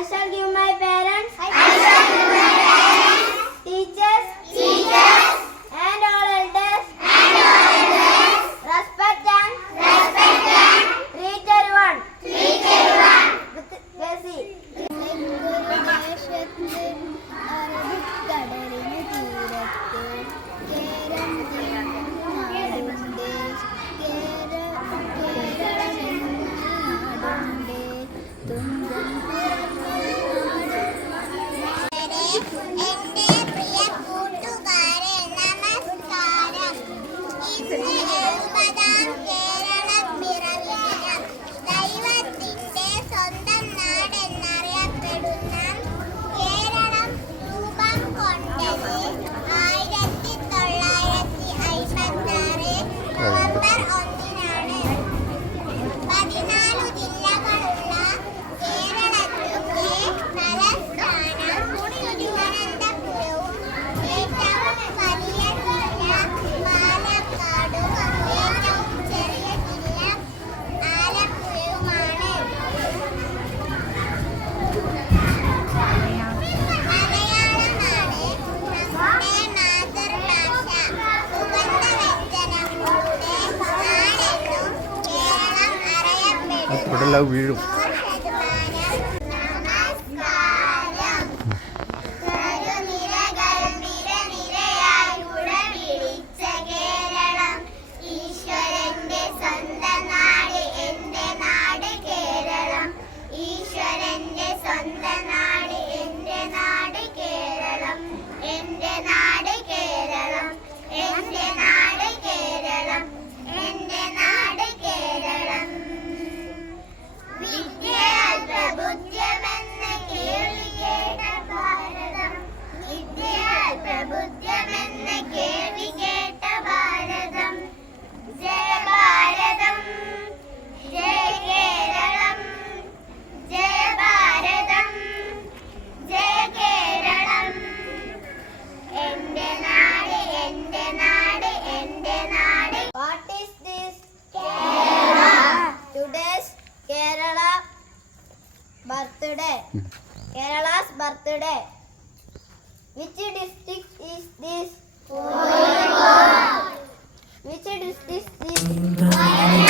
I shall give my parents. റോഡെല്ലാം വീഴും. birthday. Which district is this? Which district is this?